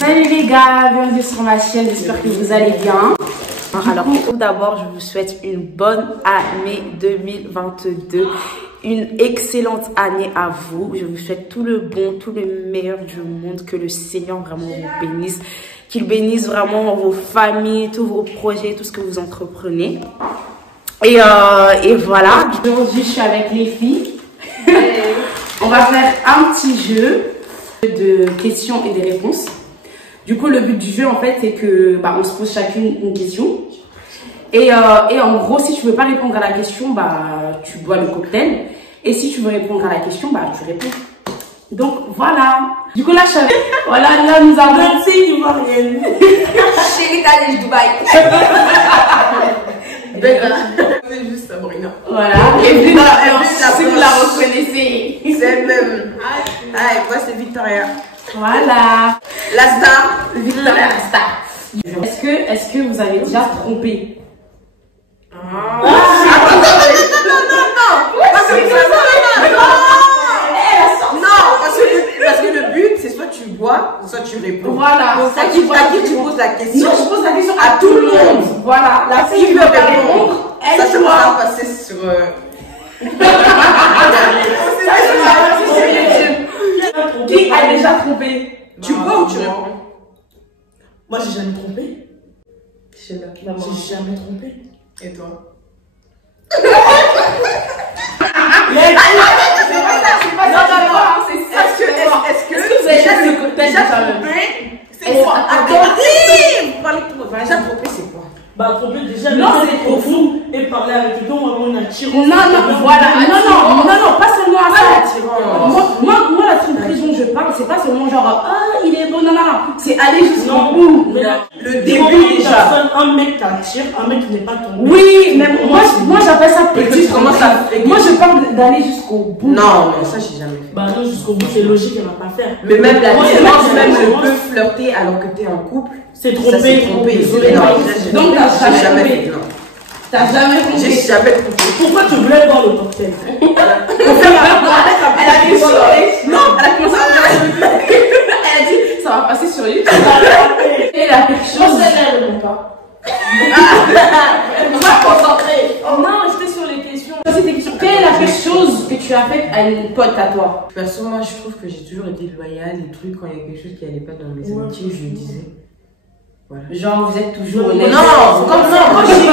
Salut les gars, bienvenue sur ma chaîne, j'espère que vous allez bien. Alors tout d'abord, je vous souhaite une bonne année 2022, une excellente année à vous. Je vous souhaite tout le bon, tout le meilleur du monde, que le Seigneur vraiment vous bénisse, qu'il bénisse vraiment vos familles, tous vos projets, tout ce que vous entreprenez. Et voilà, aujourd'hui je suis avec les filles. On va faire un petit jeu de questions et des réponses. Du coup, le but du jeu, en fait, c'est que on se pose chacune une question. Et en gros, si tu veux pas répondre à la question, tu bois le cocktail. Et si tu veux répondre à la question, tu réponds. Donc, voilà. Du coup, là, je savais. Voilà, là, nous avons... Merci, Ivoirienne. Chérie, t'as les Dubaï. C'est juste Sabrina. Voilà. Et puis, si vous la reconnaissez. C'est même. Ah, moi, c'est Victoria. Voilà. La star. Victoria, la star. Est-ce que vous avez déjà trompé? Non. Parce que le but, c'est soit tu bois, soit tu réponds. Voilà. À qui tu poses la question? Non, je pose la question à tout le monde. Voilà. La fille qui veut répondre, elle ça va passer sur... Qui a déjà trompé? Tu bois ou tu réponds? Moi, j'ai jamais trompé. J'ai jamais trompé. Et toi? Est-ce que vous avez déjà le cocktail déjà trompé? C'est quoi? Attendez! Vous parlez pour déjà trompé, c'est quoi? Tromper déjà, non, c'est profond et parler avec quelqu'un, on va avoir une attirance. Non, voilà. Non, pas seulement à ça. Moi, la tromperie dont je parle, c'est pas seulement genre, il est bon, non. C'est aller jusqu'au bout. Le début déjà. Un mec t'attire, un mec qui n'est pas tombé. Oui, mais moi j'appelle ça petit. Moi, je parle d'aller jusqu'au bout. Non, ça, j'ai jamais fait. Non, jusqu'au bout, c'est logique, elle va pas faire. Mais même l'attirance, même le peu flirter alors que t'es en couple. C'est trompé. Donc, t'as jamais fait. T'as jamais trompé. J'ai jamais trompé. Pourquoi tu voulais boire le cocktail? Elle a dit non, elle a commencé à elle a dit, ça va passer sur YouTube. Et elle a quelque chose. Elle ne pas. On va concentrer. Non, j'étais sur les questions. Quelle est la quelque chose que tu as fait à une pote à toi? Perso, moi, je trouve que j'ai toujours été loyale. Les trucs, quand il y a quelque chose qui n'allait pas dans mes amitiés, je le disais. Voilà. Genre, vous êtes toujours honnête. Non, comme ça, moi je suis non,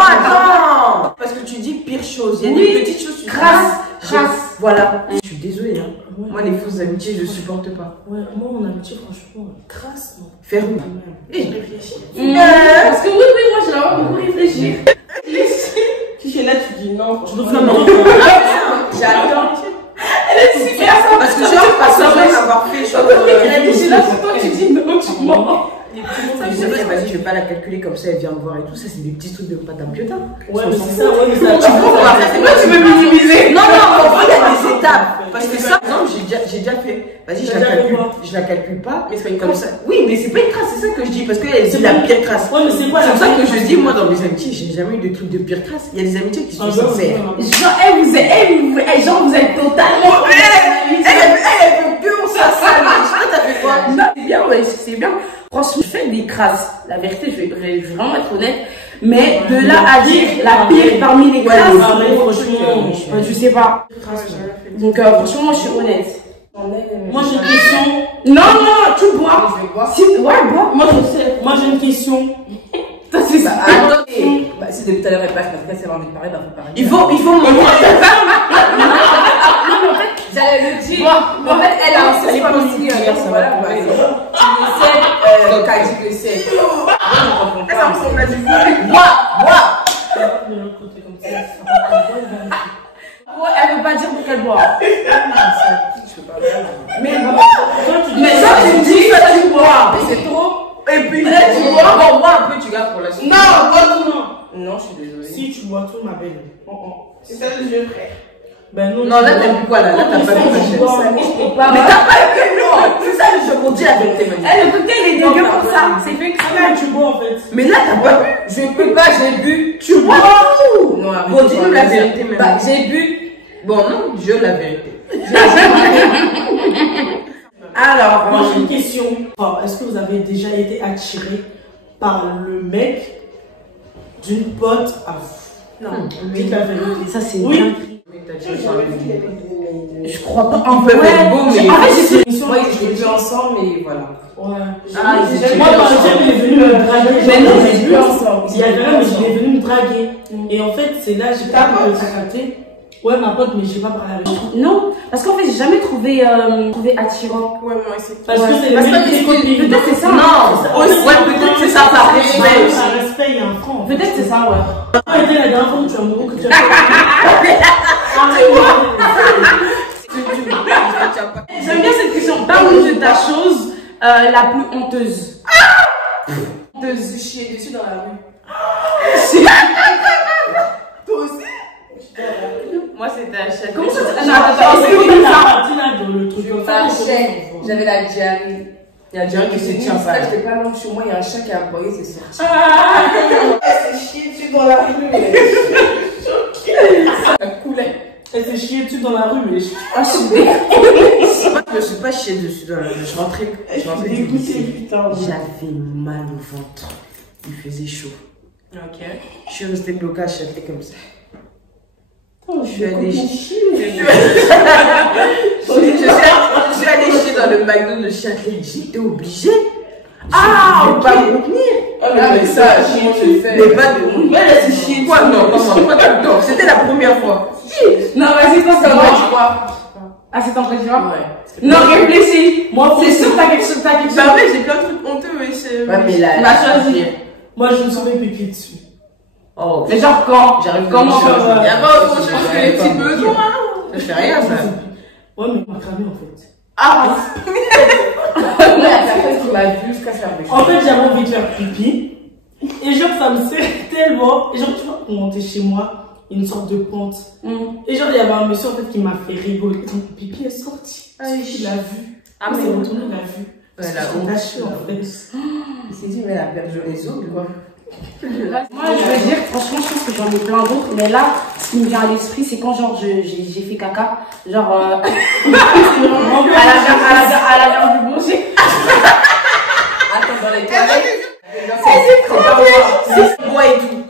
attends. Parce que tu dis pire chose. Il y a des petites choses. Tu Crasse. Voilà. Je suis désolée, hein. Moi, les fausses amitiés, je supporte pas. Ouais, moi, mon amitié, franchement, crasse. Ferme. Et je réfléchis. Parce que oui, moi, je l'ai beaucoup réfléchi. Si je là, tu dis non. Non. J'adore. Elle est super sympa. Parce que genre, pas sans avoir fait chose. Elle est là pour toi, tu dis non, tu mens. Vas-y, je vais pas la calculer comme ça, elle vient me voir et tout. Ça, c'est des petits trucs de pâte à piota. Ouais, mais c'est ça, ouais, mais ça. Tu veux minimiser? Non, il y a des étapes. Parce que ça, par exemple, j'ai déjà fait. Vas-y, je la calcule pas. Mais c'est pas une comme ça. Oui, mais c'est pas une trace, c'est ça que je dis. Parce qu'elle dit la pire trace. Ouais, mais c'est quoi? C'est pour ça que je dis, moi, dans mes amitiés, j'ai jamais eu de trucs de pire trace. Il y a des amitiés qui sont sincères. Genre, vous êtes totalement. Elle veut que on soit sale. T'as fait quoi? Non, c'est bien, ouais, c'est bien. Franchement, je fais des crasses. La vérité, je vais vraiment être honnête. Mais de là à dire la pire parmi les crasses, franchement, je sais pas. Donc, franchement, moi, je suis honnête. Moi, j'ai une question. Non, tu bois. Je vais boire. Si, ouais, bois. Moi, je sais. Moi, j'ai une question. C'est ça. Attendez. Si depuis tout à l'heure elle passe, parce qu'elle a envie de parler, faut parler. Il faut montrer. J'allais le dire. En fait, elle a un Elle est positive, ça va. Tu le sais, quand tu le sais. Ça me semble du coup. Bois. De l'autre côté, comme ça. Ouais, elle veut pas dire pour qu'elle boit. Mais toi, tu me dis que tu bois. Mais c'est trop. Et puis, Là, tu bois. Bon, moi un peu, tu gardes pour la suite. Non. Non, je suis désolée. Si tu bois tout, ma belle. c'est ça le jeu, frère. Ben non. Non, là, t'as vu quoi là? Là, t'as pas vu ma chaîne. Mais t'as pas vu, non. C'est ça le jeu, on dit la vérité, Manu. le cocktail il est dégueu pour ça. C'est fait exprès. Tu bois en fait. Mais là, t'as pas vu. Je peux pas, j'ai bu. Tu bois tout. Non, arrête. Bon, dis-nous la vérité, Manu. J'ai bu. Bon, non, je la vérité. Alors, moi j'ai une question. Enfin, est-ce que vous avez déjà été attiré par le mec d'une pote à vous? non. Dites la vérité. Ça, c'est Oui. dingue. Je crois pas. En Ils peuvent être beaux, mais. En fait, c'est une Moi, ils étaient plus ensemble, mais voilà. Ouais. Ah, ils étaient Moi, quand j'étais est venu me draguer, Mais non, j'ai ils étaient vu, plus ensemble. il y avait un, mais il est venu me draguer. Et en fait, c'est là, j'ai pas pu le rater. Ouais, ma pote, mais j'ai pas parlé avec lui. Non, parce qu'en fait, j'ai jamais trouvé attirant. Ouais, moi aussi. Parce que c'est Parce le que mec des copines. Peut-être c'est ça. Non, aussi, ouais, peut-être c'est ça par respect Par aussi. respect, il y a un franc. Peut-être c'est ça, ouais. Arrêtez la dernière fois où tu as amoureux que tu as J'aime bien cette question. Parle-nous de ta chose la plus honteuse. De se chier dessus dans la rue. Toi aussi? Moi, c'était un chèque. Comment ça se Non, attends, c'est une partie là dans le truc comme ça. Un chèque. J'avais la diarrhée. Il y a déjà qui se tient pas. Ça, j'étais pas loin de chez moi, il y a un chat qui a aboyé, c'est sorti. Elle s'est chiée dessus dans la rue. Elle coulait. Elle s'est chiée dessus dans la rue, mais je Moi, je me suis pas chiée dessus dans la rue. Je rentrais du lycée. putain. J'avais mal au ventre. Il faisait chaud. Ok. Je suis restée bloquée, je suis comme ça. Je suis allée chier. Je suis allée chier dans le McDo de Châtelet. J'étais obligée. Je ne pas me retenir. mais ça, comment tu fais? Mais pas de. Mais elle s'est chiée. Quoi? Non, non, c'était la première fois. Non, vas-y, toi, ça Moi, va. tu vois. Ah, c'est ton président? Ouais. Non, réfléchis. Moi, C'est sûr, t'as quelque chose, t'as quelque chose. Bah ouais, j'ai plein de trucs honteux, mais c'est. Ouais, mais là, Bah, choisis. moi, je me souviens pipi dessus. Oh. Mais genre quand? J'arrive Comment comme ça. ça Il y a pas autre chose que les petits besoins. Ça fait rien, ça. Ouais, mais il m'a cramé en fait. Ah! ouais, la personne qui m'a vu jusqu'à faire des En fait, j'avais envie de faire pipi. Et genre, ça me serre tellement. Et genre, tu vois, on montait chez moi, une sorte de pente. Et genre, il y avait un monsieur en fait qui m'a fait rigoler. Mon pipi est sorti. Il l'a vu. Ah, Il mais s'est retourné, il l'a vu. Ouais, Parce que j'ai lâché en fait. Il s'est dit, mais elle a perdu les os, quoi. Moi, je veux dire, franchement, je pense que j'en ai plein d'autres, mais là, ce qui me vient à l'esprit, c'est quand genre j'ai fait caca, genre à la gare du Bourget. Attends, dans les toilettes. C'est bois et tout.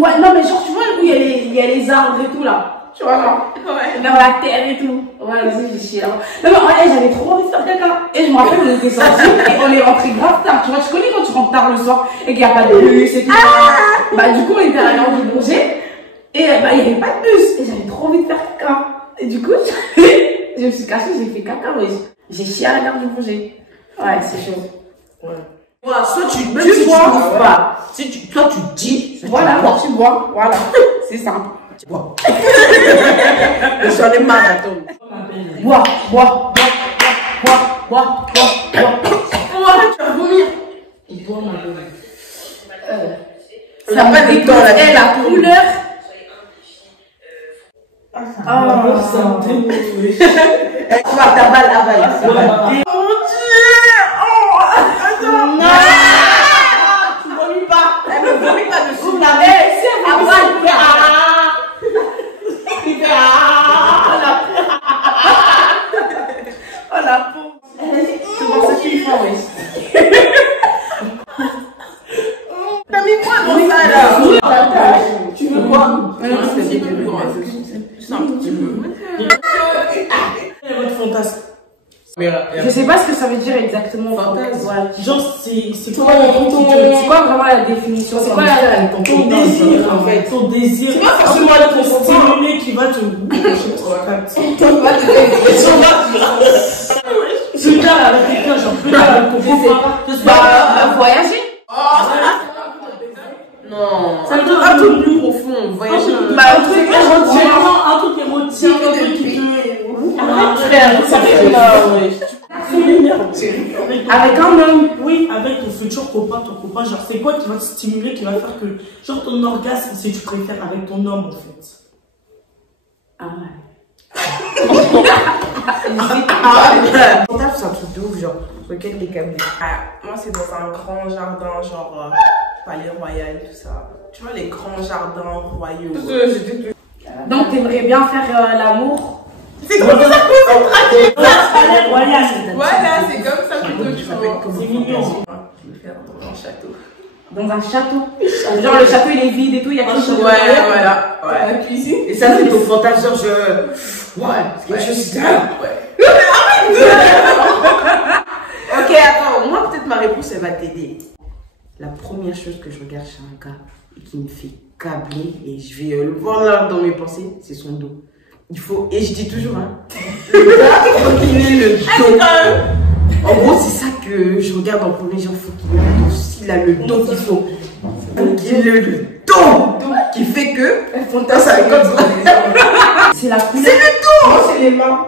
Ouais, non, mais genre, tu vois, où il y a les arbres et tout là. Tu vois, là. Ouais. Dans la terre et tout. Ouais, vas-y, j'ai chié là. Non, mais en vrai, j'avais trop envie de faire caca. Et je me rappelle, on était sortis et on est rentré grave tard. Tu vois, tu connais quand tu rentres tard le soir et qu'il n'y a pas de bus et tout. Bah, du coup, on était à la gare du Bourget. Et bah, il n'y avait pas de bus. Et j'avais trop envie de faire caca. Et du coup, je me suis cachée, j'ai fait caca, ouais. J'ai chié à la gare du Bourget. Ouais, c'est chaud. Ouais. Voilà, soit tu Tu si vois, tu trouves pas. Si tu, toi tu dis, soit Voilà, tu bois. tu vois. Voilà. C'est simple. Tu bois. J'en ai marre d'attendre. Bois, bois, bois, bois, bois, bois, bois. Oh, tu vas vomir. Il boit ma belle. Ça n'a pas de temps là. Et la couleur. Ah, c'est un démon. Oui. Tu vas ta balle avale. Ouais. Mon Dieu. Oh, attends. Non. Tu vomis pas. Elle me vomit pas dessus. La belle. Avale. Oh la pauvre. Tu vois ça qu'il faut, oui. T'as mis quoi dans ça là? Tu veux quoi? Non, c'est simple. Quel est votre fantasme? Je sais pas ce que ça veut dire exactement. Fantasme. Ouais. Genre, c'est Toi, quoi c'est quoi vraiment la définition? C'est quoi ton désir en fait? Ton désir. C'est pas forcément le consentement. Stimuler qui va te. Plus tard avec quelqu'un, genre plus tard avec ton copain. Bah, voyager. Non. Ça me donne un truc plus profond. Voyager. Bah, un truc émotif. Un truc émotif, un truc qui te. Ça fait avec un homme. Oui, avec ton futur copain, ton copain, genre c'est quoi qui va te stimuler, qui va faire que, genre ton orgasme, si tu préfères avec ton homme en fait. Ah ouais. Mon taf, c'est un truc de ouf, genre, requête les câbles. Moi, c'est dans un grand jardin, genre, palais royal, tout ça. Tu vois, les grands jardins royaux. Donc, t'aimerais bien faire l'amour C'est comme ça qu'on se traque. Voilà, c'est comme ça que tu fais. c'est mignon. Je vais faire dans un château. Dans un château. Genre le château il est vide et tout, il y a quelque chose. Ouais, voilà. La cuisine. Et ça, c'est ton fantasme, genre je. Ouais, c'est quelque chose de. Ouais. Ok, attends, moi peut-être ma réponse elle va t'aider. La première chose que je regarde chez un gars et qui me fait câbler, et je vais le voir là dans mes pensées, c'est son dos. Il faut, et je dis toujours, hein, le gars, il faut qu'il ait le dos. En gros, c'est ça que je regarde en premier, genre, faut qu'il ait le dos. S'il a le dos qu'il faut qu'il ait le dos qui fait que. Ça, comme ça. C'est la couleur. C'est le dos. Moi, c'est les mains.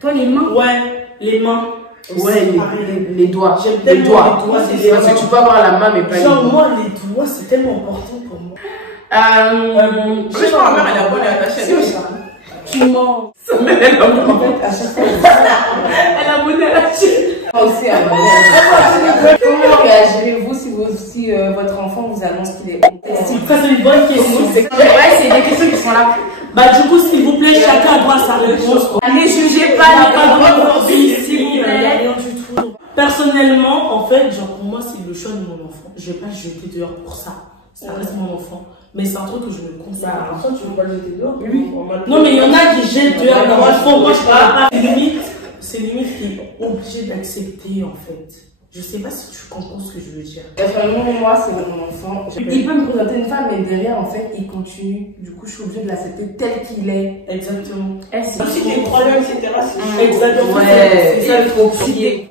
Toi les mains. Ouais, les mains. Ouais, les doigts. J'aime Les tellement doigts. les doigts, c'est Parce que tu peux avoir la main, mais pas les genre, doigts. moi, les doigts, c'est tellement important pour moi. Je crois que ma mère, elle a bonne attachée. Tu mens. Sa mère, elle a bonne. En fait, à chaque fois, Elle a bonne attachée. moi aussi, à ma comment réagirez-vous si votre enfant vous annonce qu'il est autistique? Ça, c'est une bonne question. Ouais, c'est des questions qui sont là. Bah, du coup, s'il vous plaît, chacun a droit à sa réponse. Ne jugez Il pas n'y a les pas de parents droit s'il vous il n'y a plaît. rien du tout. Personnellement, en fait, genre, pour moi, c'est le choix de mon enfant. Je vais pas le jeter dehors pour ça. Ça reste mon enfant. Mais c'est un truc que je me conseille. Bah, après, tu veux pas le jeter dehors? Oui. Non, mais il y en a qui jettent dehors leur enfant. Moi, je parle pas. C'est limite qui est obligé d'accepter, en fait. Je sais pas si tu comprends ce que je veux dire. Personnellement, moi, c'est mon enfant. Il peut me présenter une femme, mais derrière, en fait, il continue. Du coup, je suis obligée de l'accepter tel qu'il est. Exactement. Si tu es croyant, etc., c'est exactement Ouais, c'est ça il faut prier.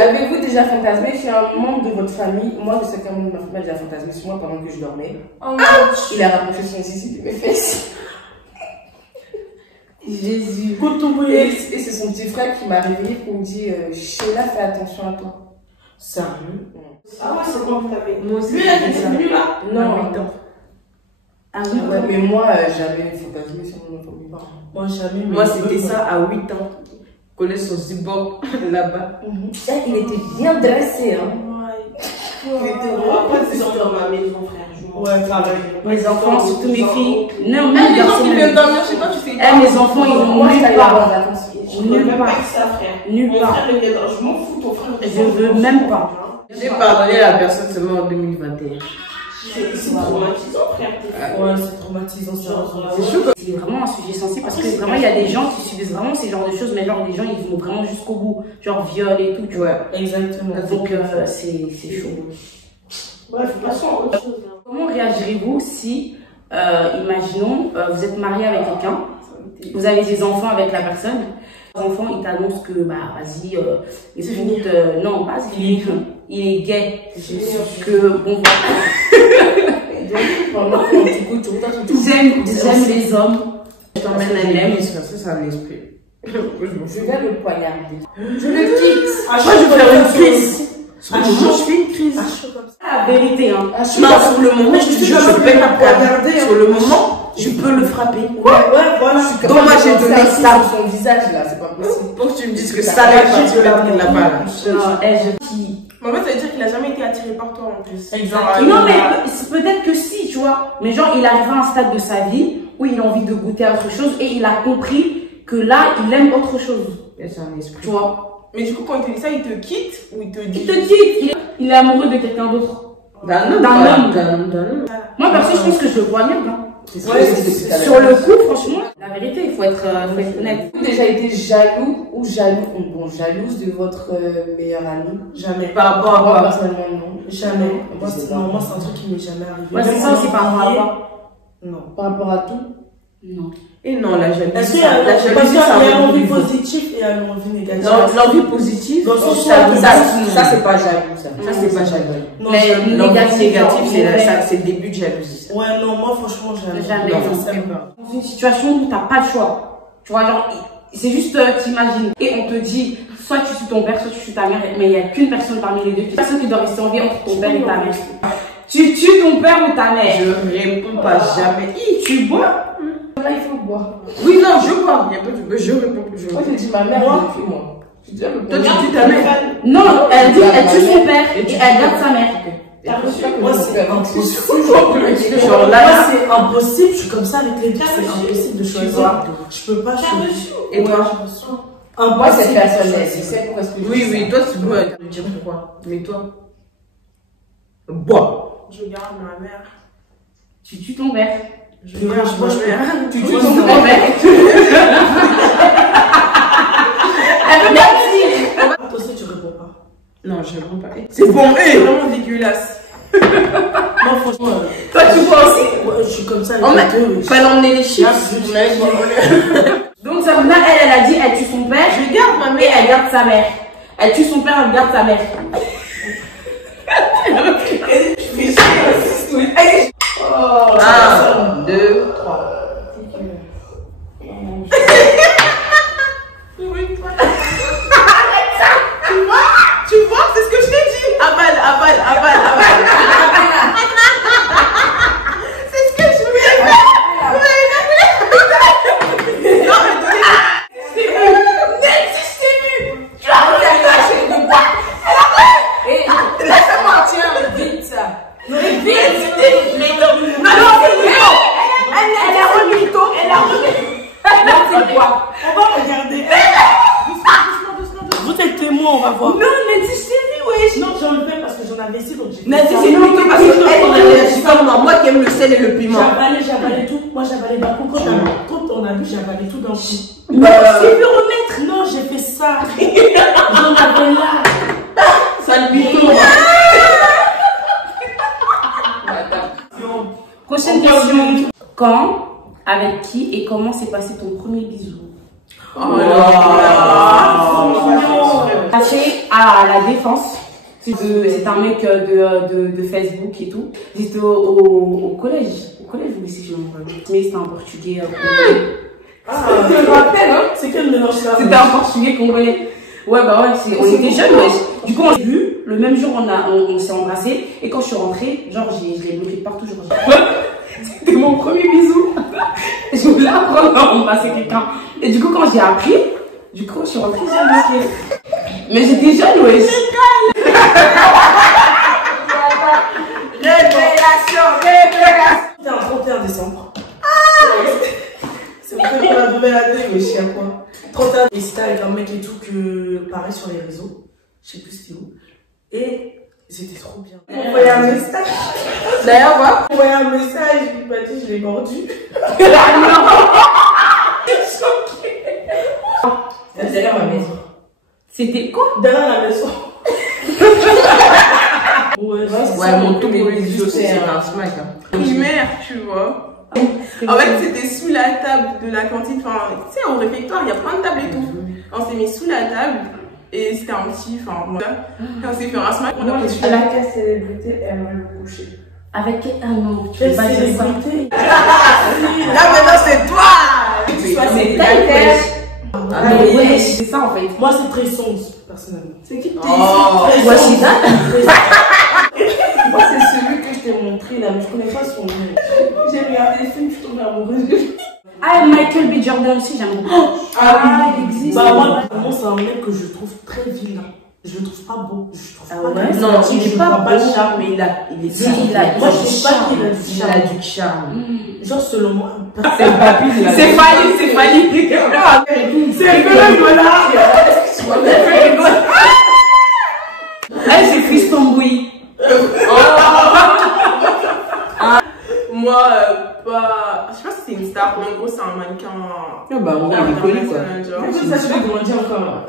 Avez-vous déjà fantasmé sur un membre de votre famille? Moi, je sais qu'un membre de ma famille a déjà fantasmé sur moi pendant que je dormais. Il a rapproché son zizi de mes fesses. Jésus. Et c'est son petit frère qui m'a réveillée pour me dire Sheila, fais attention à toi. Sérieux? Ah ouais, c'est bon, vous l'avez. Moi aussi, Lui, là? Non, Ah oui, ouais, mais moi, jamais fantasmé sur mon famille. Moi, jamais. Moi, c'était ça à 8 ans. Connais son zibok là-bas. Il était bien dressé, hein. Il était vraiment dans ma maison, frère. Ouais, pareil. mes enfants, surtout mes filles. Non, Les même gens garçons. qui viennent dormir chez toi, tu fais Eh, mes enfants, ils vont Moi, je nulle suis part. allée en Nulle part. ça, frère. Nulle Mon part. frère, il est dans. Je m'en fous, ton frère. Je veux même pas. j'ai pardonné la personne seulement en 2021. C'est traumatisant, frère. Ouais, c'est traumatisant. C'est chaud. C'est vraiment un sujet sensible parce que vraiment il y a des gens qui subissent vraiment ces genres de choses, mais genre des gens ils vont vraiment jusqu'au bout, genre viol et tout, tu vois. Exactement. Donc c'est chaud. Bref, passons à autre chose. Comment réagirez-vous si, imaginons, vous êtes marié avec quelqu'un, vous avez des enfants avec la personne, les enfants ils t'annoncent que bah vas-y, écoute, non pas c'est fini, il est gay, que bon j'aime les hommes, Je t'emmène à l'église, ça c'est un esprit. Je vais le poignarder. Je le quitte. Moi je vais faire une crise. Je fais une crise. la vérité hein. Non, sur le moment, je peux pas regarder. Sur le moment, je peux le frapper. Ouais, voilà. Dommage, j'ai donné ça. Sur son visage là, c'est pas possible. Pour que tu me dises que ça là, je peux mettre là-bas. Non, qui Mais en fait, ça veut dire qu'il a jamais été attiré par toi en plus. Exactement. non mais peut-être que si tu vois, mais genre il arrive à un stade de sa vie où il a envie de goûter à autre chose et il a compris que là il aime autre chose, C'est un esprit. tu vois. Mais du coup, quand il te dit ça, il te quitte ou il te dit. Il te dit il est amoureux de quelqu'un d'autre. D'un homme. D'un homme. Moi perso je pense que je le vois bien. Ouais, Sur le coup franchement, la vérité il faut être honnête. Vous avez déjà été jaloux ou jalouse de votre meilleur ami? Jamais. Par rapport à Moi quoi? personnellement non. Jamais. Moi, c'est un truc qui m'est jamais arrivé. Ouais c'est ça aussi par rapport à quoi. Non. Par rapport à tout? Non. Et non, la Est-ce jalousie. qu'il y a La parce qu'il jalousie, y a ça l'envie positive et il y a l'envie négative? l'envie positive, Dans son ça c'est pas jaloux. Ça c'est pas jaloux. Non, Mais jamais. L'envie négative, ouais. c'est le début de jalousie. Ça. Ouais, non, moi, franchement, jamais. Jamais. Non, Non. ça me va. Dans une situation où t'as pas le choix. Tu vois, genre, c'est juste, t'imagines. Et on te dit, soit tu suis ton père, soit tu suis ta mère, mais il n'y a qu'une personne parmi les deux. Personne qui doit rester en vie entre ton père et ta mère. Tu tues ton père ou ta mère. Je réponds pas jamais. Tu bois? Là, il faut boire. Oui, non, je bois. Il y a pas de je réponds. Moi, j'ai dit ma mère, Moi. depuis moi. Je dis, Toi, tu dis ta mère. Non, elle dit, elle tue son père et elle garde sa mère. Moi, c'est impossible. Genre là, Moi, c'est impossible. Je suis comme ça avec les gars. C'est impossible de choisir. Je peux pas choisir. Et toi? Moi, c'est personnel. Je sais pourquoi est-ce que je dis Oui, ça. toi, tu peux me dire pourquoi. Mais toi? Bois. Je garde ma mère. Tu tues ton père. Je garde ma mère. Tu Moi, tues je ton peux père. Toi aussi, tu réponds pas. Non, je réponds pas. C'est bon, C'est vraiment dégueulasse. Moi, franchement, Toi, tu crois aussi? ouais, je suis comme ça On avec les deux. fallait emmener les chips. Donc, Sabrina, elle a dit, elle tue son père. Je garde ma Et mère. elle garde sa mère. Elle tue son père, elle garde sa mère. 1, 2, 3. Tu vois, c'est ce que je t'ai dit. Avale. C'est ce que je voulais faire. Non, mais Laisse-moi, tiens, vite ça. Elle a remis le ton. Elle a remis. Là, c'est quoi? On va regarder. Vous êtes témoin, on va voir. Non, mais tu sais, wesh. Non, j'en le fais parce que j'en avais ici, donc j'ai fait Nancy, ça. c'est plutôt parce qu'elle est comme moi qui aime le sel et le piment. J'avalais tout. Moi, j'avalais d'un coup. Quand on a vu, j'avalais tout d'un coup. Mais tu peux remettre. Non, j'ai fait ça. J'en avais là. Ça le piton. Prochaine question. Quand, avec qui et comment s'est passé ton premier bisou? Oh là. Passé à la Défense. C'est un mec de Facebook et tout. J'étais au collège. Au collège, oui, si je me rappelle. Mais c'était un portugais. Tu me rappelles, hein? C'est quel mélange ça? C'était un portugais congolais. Ouais, bah ouais, on était jeunes, wesh. Du coup, on s'est vu. Le même jour, on s'est embrassés. Et quand je suis rentrée, genre, je l'ai bloqué de partout. C'était mon premier bisou. Je voulais apprendre à embrasser quelqu'un. Et du coup, quand j'ai appris, du coup, je suis rentrée, j'ai bloqué. Mais j'étais jeune, wesh. révélation. C'était un 31 décembre. C'est pour ça qu'on a donné la télé, mais je sais à quoi. 31 et c'était avec un mec et tout que pareil sur les réseaux. Je sais plus c'était où. Et c'était trop bien. Il m'a envoyé un message. D'ailleurs, quoi? Il m'a envoyé un message, il m'a dit je l'ai mordu. C'est derrière ma maison. C'était quoi? Derrière la maison. Ouais, mon tout premier bisou, c'est un smack. Primaire, tu vois. En fait, c'était sous la table de la cantine. Enfin, tu sais, au réfectoire, il y a plein de tables et tout. On s'est mis sous la table et c'était un petit. Enfin, voilà. Et on s'est fait un smack. On a reçu À la casse célébrité, elle m'a le coucher. Avec quel amour? Tu peux pas dire ça. Là, maintenant, c'est toi. C'est ta tête. Ah, mais ouais, c'est ça en fait. Moi c'est très sombre personnellement. C'est qui Oh. Ouais, c'est ça. Moi c'est celui que je t'ai montré là, mais je connais pas son nom. J'ai regardé le film, je suis tombée amoureuse de lui. Ah, Michael B. Jordan aussi, j'aime beaucoup. Ah, il existe. Bah, moi, c'est un mec que je trouve très vilain. Je le trouve pas beau. Je trouve pas ouais? qu'il- Non, il je est pas vois beau, le charme. mais il est Moi, je sais pas qu'il a du Il a charme. du charme. Genre, selon moi. C'est Fanny. C'est Fanny. C'est Elle, c'est Chris Tambouy. Moi, pas. Je sais pas si c'est une star, mais en gros, c'est un mannequin. Ah bah, on est connu quoi. Genre. Ça, je vais grandir encore là.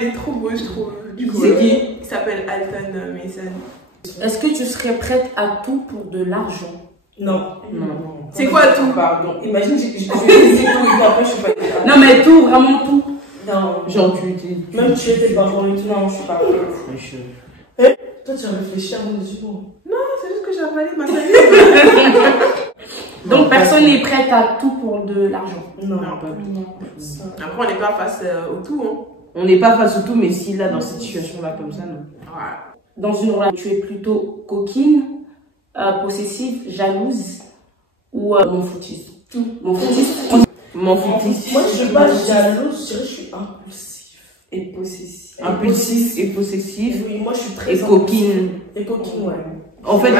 Il est trop beau, je trouve. Du coup, C'est qui? il s'appelle Alton Mason. Est-ce que tu serais prête à tout pour de l'argent? Non. C'est quoi tout? Pardon. Imagine, je dis tout et après je suis pas. Non, mais tout, vraiment tout. Non. Genre, Même tu étais pas pour lui, Non, je suis pas. toi, tu as réfléchi à mon discours. Non, c'est juste que j'ai avalé ma famille. Donc, personne n'est prête à tout pour de l'argent. Non. Après, on n'est pas face au tout, hein. on n'est pas face au tout, mais si là, dans cette situation-là, comme ça, non. Ouais. Dans une relation, tu es plutôt coquine, possessive, jalouse ou m'en foutiste? M'en foutiste. M'en foutiste. Moi, je suis pas jalouse, je dirais que je suis impulsive. Et possessif. Impulsif et possessif. Oui, moi je suis très. Et coquine. Et coquine, ouais. En fait, Ouais,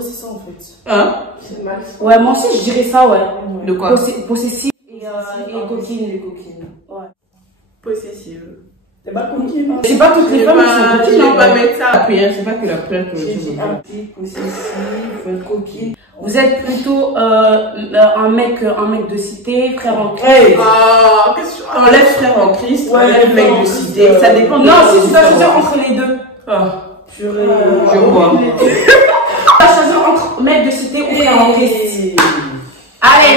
c'est ça en fait. Hein? C'est mal. Ouais, moi aussi, je dirais ça, ouais. De quoi? Possessif et coquine. Les coquines. Ouais. Possessive. T'es pas coquine, hein? C'est pas toutes les femmes qui sont coquines. Je vais hein. pas mettre ça. La prière, c'est pas que la prière que J'ai tu dit veux. impulsif, possessif, coquine. Vous êtes plutôt un mec de cité, frère en Christ. Hey! Oh, qu'est-ce que tu T'enlèves frère en Christ, Ouais, t'enlèves mec de cité. Ça dépend de Non, la si tu dois différence. choisir entre les deux. Ah, Je je vois. Tu dois choisir entre mec de cité ou frère en Christ. Allez,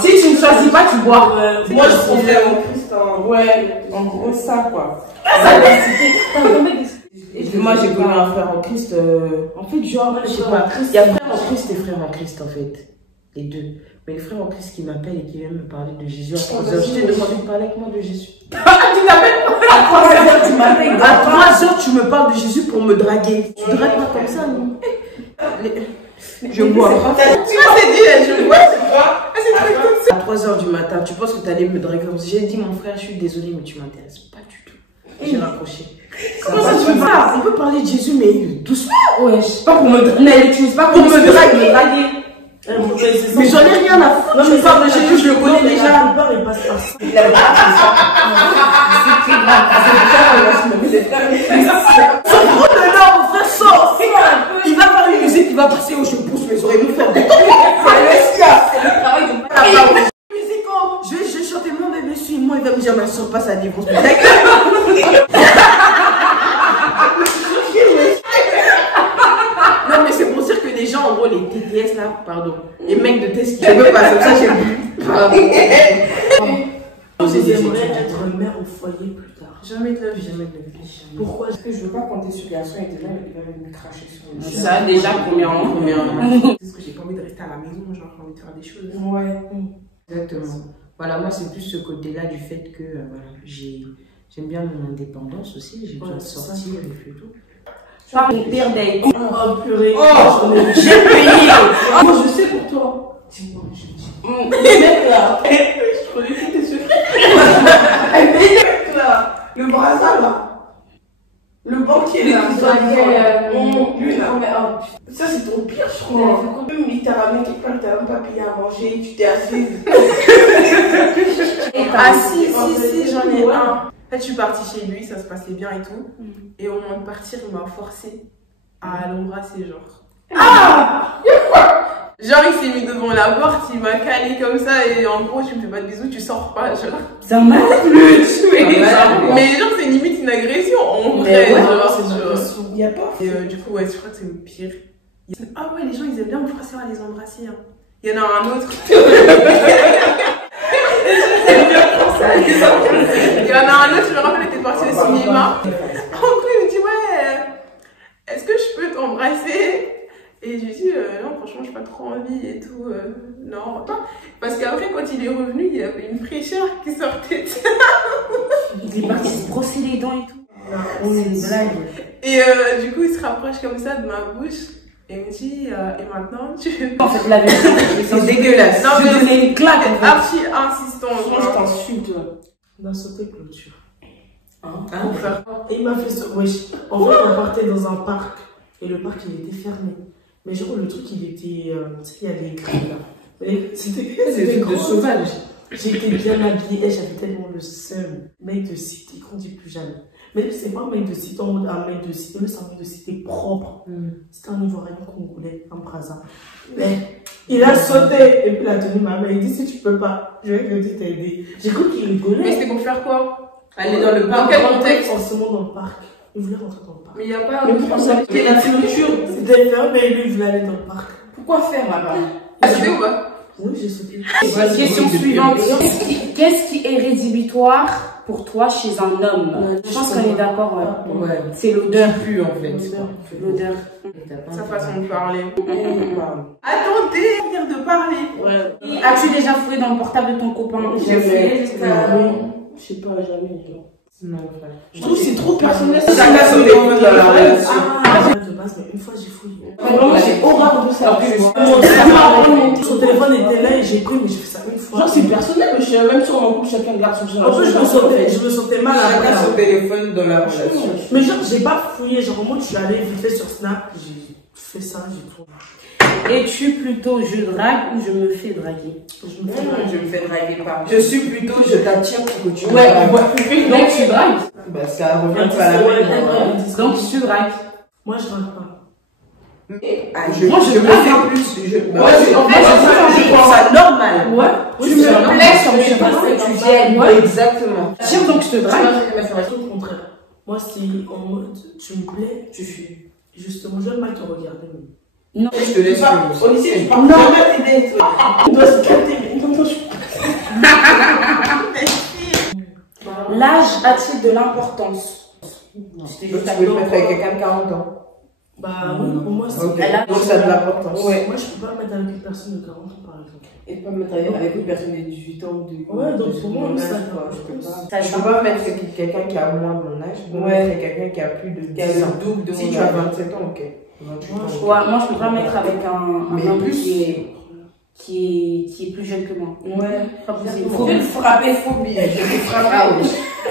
si tu ne choisis pas, tu bois. Moi je suis frère en Christ. Ouais, en gros, ça quoi. Moi, j'ai connu un frère en Christ. En fait, genre, Je sais pas. Il y a frère en Christ et frère en Christ, en fait. Les deux. Mais le frère en Christ qui m'appelle et qui vient me parler de Jésus à 3 heures. Je t'ai demandé de parler avec moi de Jésus. Tu t'appelles À 3 heures, tu m'appelles. À 3 heures, tu me parles de Jésus pour me draguer. Tu dragues pas comme ça, non? Je bois. Tu m'as dit, je vois, c'est quoi? À 3 heures du matin, tu penses que tu allais me draguer comme ça? J'ai dit, mon frère, je suis désolée, mais tu m'intéresses pas du tout. Et j'ai raccroché. Comment ça, tu veux pas? On peut parler de Jésus, mais doucement. Ouais, je sais pas pour me draguer. Mais elle utilise pas pour me draguer. Mais j'en ai rien à foutre. Tu me parles de Jésus, je le connais déjà. La plupart, ils passent par ça. Oh là là, mon frère sort. Il va faire une musique, il va passer où je pousse mes oreilles. Mon frère, c'est le travail de musique. Je vais chanter mon bébé, suis-moi. Il va me dire, ma soeur passe à divorce. Non, mais c'est pour dire que les gens, en gros, les TTS là, pardon, les mecs de test, je peux pas, comme ça, j'ai vu. J'aimerais être mère au foyer plus tard. Jamais de la vie. Jamais de la vie. Pourquoi? Parce que je veux pas compter sur les garçons et des gens, ils veulent me cracher sur le Ça, déjà, premièrement. C'est ce que j'ai pas envie de rester à la maison, genre, j'ai envie de faire des choses. Ouais. Exactement. Voilà, moi, c'est plus ce côté-là du fait que voilà, j'aime bien mon indépendance aussi, j'ai besoin de sortir et tout. Par une pire date. Oh purée. Oh, J'ai payé. Moi je sais pour toi. Dis-moi, je dis. Le mec là. Je prenais tout tes secrets. Le mec là. Le brassard là. Le banquier là. Lui là. Ça c'est ton pire je crois. Même il t'a ramené quelque part, t'as même pas payé à manger, tu t'es assise. Ah si, j'en ai un. En fait, je suis partie chez lui, ça se passait bien et tout. Et au moment de partir, il m'a forcé à l'embrasser, genre. Ah! Genre, il s'est mis devant la porte, il m'a calé comme ça, et en gros, tu me fais pas de bisous, tu sors pas, genre. Ça m'a plus. Mais genre, c'est limite une agression, en vrai. Ouais, genre, c'est une genre. agression. Y a pas. Et du coup, ouais, je crois que c'est le pire. Ah ouais, les gens, ils aiment bien me forcer à les embrasser. Hein. Il y en a un autre. Il y en a un autre, je me rappelle, il était parti au cinéma. En gros, il me dit, ouais, est-ce que je peux t'embrasser? Et je lui dis, non, franchement, j'ai pas trop envie et tout. Non, pas. Parce qu'après, quand il est revenu, il y avait une fraîcheur qui sortait. Il est parti se brosser les dents et tout. C'est une blague. Et du coup, il se rapproche comme ça de ma bouche. Et il me dit, et maintenant, tu... En fait, la vérité, C'est dégueulasse. Non, je mais donnais une claque. en fait. archi insistant. Je Genre. t'insulte. On a sauté clôture. Pour faire quoi? Et il m'a fait ça. Wesh. En fait, on partait dans un parc. Et le parc, il était fermé. Mais genre, le truc, il était. Tu sais, il y a les grilles là. Mais c'était de grand. sauvage. J'étais bien habillée. Et j'avais tellement le seum. Mec de cité, qu'on dit plus jamais. Mais c'est pas un mec de cité en mode un mec de cité. Mais c'est un mec de cité propre. C'était un Ivoirien congolais, un brasa. Mais il a sauté. Et puis il a tenu ma main. Il dit si tu peux pas, je vais venir t'aider. J'ai cru qu'il rigolait. Mais c'était pour faire quoi? Aller dans le Dans parc. quel contexte? Forcément dans le parc. Il voulait rentrer dans le parc. Mais il n'y a pas. Mais pourquoi ça? C'était la clôture. C'était fermé et lui il voulait aller dans le parc. Pourquoi faire là-bas? Ah, tu sais ou pas? Oui, j'ai sauté. Question suivante. Qu'est-ce qui est rédhibitoire pour toi chez un homme? Je pense qu'on est d'accord. Ouais. Ouais. C'est l'odeur. Plus en fait. L'odeur. Sa façon de parler. Attendez, venir de parler. Ouais. As-tu déjà fouillé dans le portable de ton copain? Jamais. Oui. Je sais pas, jamais. Non, frère. Je trouve que c'est trop personnel. Chacun son téléphone dans la relation. De base, mais une fois j'ai fouillé. Vraiment, j'ai horreur de ça. Son téléphone était là et j'ai pris, mais j'ai fait ça une fois. Genre, c'est personnel, mais je suis même sur mon couple, chacun garde son En plus, je me sentais mal après. Chacun son téléphone dans la relation. Mais genre, j'ai pas fouillé. Genre, au moment où je suis allée vite fait sur Snap, j'ai fait ça, j'ai tout. Es-tu plutôt je drague ou je me fais draguer? Je me fais draguer par. Je suis plutôt je t'attire pour que tu me Ouais, dragues. donc tu dragues. Bah, ça revient pas à la même. Donc tu dragues. Moi, je drague pas. Mais, Moi, je me drague. fais plus. En fait, je trouve ça normal. Ouais. Tu me plais sur mes passes que tu gênes. Ouais, exactement. Tiens, donc je te drague. C'est tout le contraire. Moi, c'est en mode, tu me plais, tu fuis. Justement, j'aime mal te regarder. Non, Je te laisse. Au lycée, je parle. non. On doit se capter, mais non, je L'âge a-t-il de l'importance? Tu veux te mettre avec quelqu'un de 40 ans. Bah oui, pour moi, c'est. Ok, donc ça a de l'importance. Ouais. Moi, je peux pas me mettre avec une personne de 40 ans, par exemple. Et pas me mettre avec une personne de 18 ans ou de. Ouais, donc pour moi, ça, je peux pas. Je peux pas mettre quelqu'un qui a moins de mon âge. Je peux mettre quelqu'un qui a plus de 10 ans. double de Si tu as 27 ans, ok. 28 ans. Ouais, moi je peux pas mettre avec un Mais homme plus. qui est plus jeune que moi. Ouais. Pas possible. Faut me frapper, phobie. Je vais te frapper.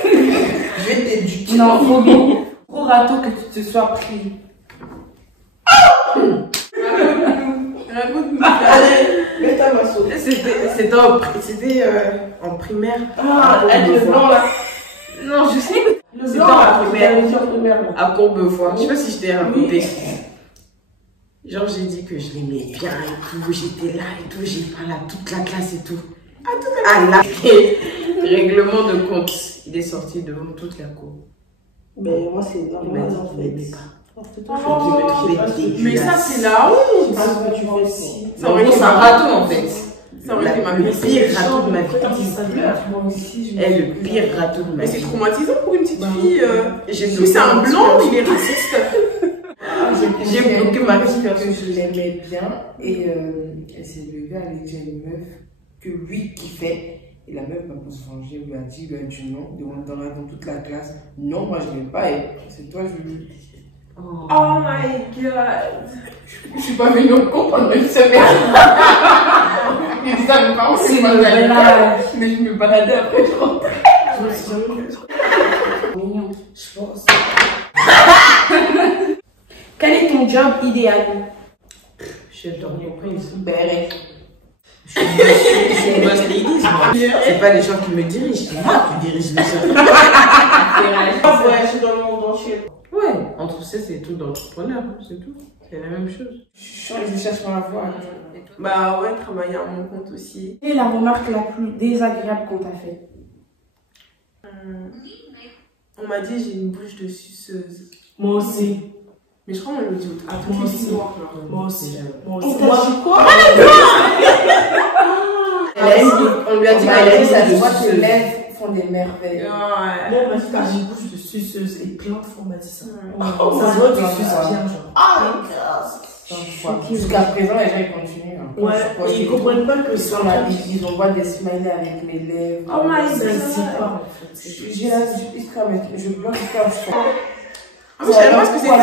Je vais t'éduquer. Non, phobie. Gros râteau que tu te sois pris. Raconte-moi. Allez, mets ta masse. C'était en primaire. Ah, avec le blanc là. Non, je sais. Le C'était blanc en là, primaire. À Courbevoie. Je sais pas si je t'ai raconté. Genre, j'ai dit que je l'aimais bien et tout. J'étais là et tout. J'ai parlé à toute la classe et tout. À la règlement de compte. Il est sorti devant toute la cour. Mais moi, c'est Il m'a normal dit en qu'il m'aimait fait. pas. Oh, mais ça, c'est la honte. Ah, ce que tu fais si. Ça aurait été C'est un ma râteau en fait. Ça aurait été ma Le pire. pire râteau de ma vie. Moi aussi, je est le pire râteau de ma Mais c'est vie. traumatisant pour une petite fille. J'ai Lui, c'est un blanc, il est raciste. J'ai bloqué ma respiration. que je l'aimais bien et elle s'est levée avec une meuf que lui kiffait. Et la meuf, pour se venger, lui a dit non, dans toute la classe. Non, moi je l'aime pas et c'est toi, je lui. Oh my god. Je suis pas venue au cours pendant une semaine. Il dit ça, mes parents, c'est pas blague. mais je me baladais après, je rentrais. Mignon. Je pense. Quel est ton job idéal? Chef d'entreprise. Béret. Je suis une bonne lady, moi. C'est pas les gens qui me dirigent, c'est moi qui dirige les gens. Voyager dans le monde entier. Ouais, entre ça, c'est tout d'entrepreneur, c'est tout. C'est la même chose. Je cherche ma voie. Bah ouais, travailler à mon compte aussi. Quelle est la remarque la plus désagréable qu'on t'a fait? On m'a dit j'ai une bouche de suceuse. Moi aussi. Mais je crois qu'on me dit Ah, moi aussi. Moi aussi. Moi aussi. Moi, je quoi? On lui a dit qu'elle a dit ça, je vois je tes lèvres font des merveilles. Ouais. Moi, on m'a dit t'as une bouche de suceuse et plein de fois on m'a dit ça. Oh, Ça se voit que tu my suces God. bien, genre. Ah, jusqu'à présent, les gens ils continuent. Hein. Ouais, et ils comprennent pas que Ils ils envoient des smileys avec mes lèvres. Oh my ça God. n'existe pas en fait. J'ai la je bloque quand je fais. Ah, mais je savais pas ce que c'était.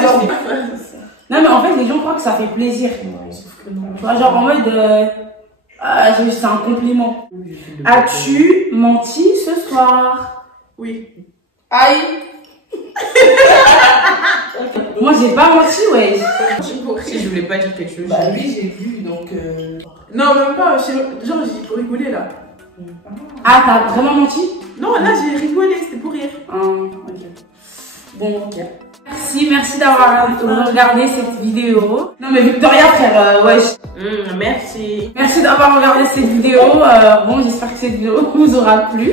Non, mais en fait, les gens croient que ça fait plaisir. Sauf que non. Tu vois, genre en mode. C'est un compliment. As-tu menti ce soir? Oui. Aïe! Moi, j'ai pas menti, ouais. Si je voulais pas dire quelque chose. Bah, lui, j'ai vu donc. Non, même pas. Genre, j'ai pour rigoler là. Ah, t'as vraiment menti? Non, là, j'ai rigolé, c'était pour rire. Ah, ok. Bon, ok. Merci d'avoir regardé cette vidéo. Non, mais Victoria, frère, wesh. Merci. Merci d'avoir regardé cette vidéo. Bon, j'espère que cette vidéo vous aura plu.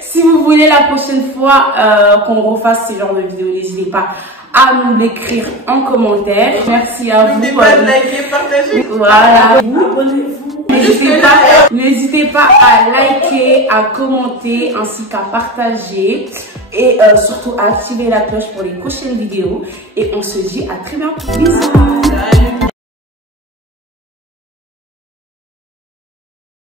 Si vous voulez la prochaine fois qu'on refasse ce genre de vidéo, n'hésitez pas à nous l'écrire en commentaire. Merci à vous. N'oubliez pas de liker, partager. Voilà. Abonnez-vous. N'hésitez pas à liker, à commenter ainsi qu'à partager et surtout à activer la cloche pour les prochaines vidéos. Et on se dit à très bientôt. Bisous. Salut.